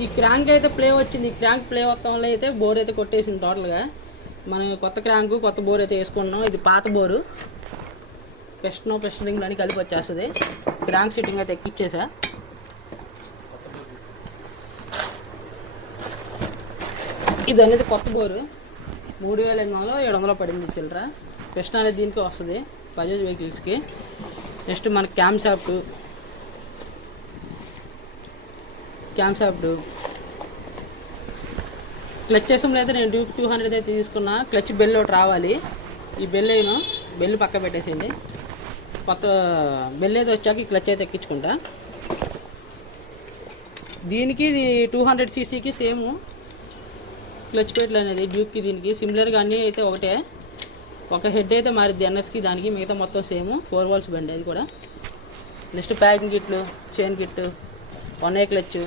ఈ క్రాంక్ అయితే ప్లే వచ్చింది. ఈ క్రాంక్ ప్లే మొత్తం వల్ల అయితే బోర్ అయితే కొట్టేసింది టోటల్గా. మనం కొత్త క్రాంకు కొత్త బోర్ అయితే వేసుకుంటున్నాం. ఇది పాత బోరు, పిస్టన్ రింగ్లు అని కలిపి వచ్చేస్తుంది. క్రాంక్ సెట్టింగ్ అయితే ఎక్కిచ్చేసా. ఇది అనేది కొత్త బోరు 3800 పడింది చిల్లర. పిస్టన్ అనేది దీనికి వస్తుంది బజాజ్ వెహికల్స్కి. నెక్స్ట్ మన క్యామ్ షాఫ్ట్ క్లచ్ చేసంలో అయితే నేను డ్యూక్ 200 అయితే తీసుకున్నా. క్లచ్ బెల్ ఒకటి రావాలి. ఈ బెల్ పక్క పెట్టేసింది. కొత్త బెల్ అయితే వచ్చాక ఈ క్లచ్ అయితే ఎక్కించుకుంటా. దీనికి ఇది 200cc సేమ్ క్లచ్ ప్లేట్లు అనేది డ్యూక్కి దీనికి సిమిలర్గా అన్నీ అయితే ఒకటే. ఒక హెడ్ అయితే మారిద్ది ఎన్ఎస్కి, దానికి మిగతా మొత్తం సేమ్ 4 volts బండి అది కూడా. నెక్స్ట్ ప్యాకింగ్ కిట్లు, చైన్ కిట్, 1A క్లచ్,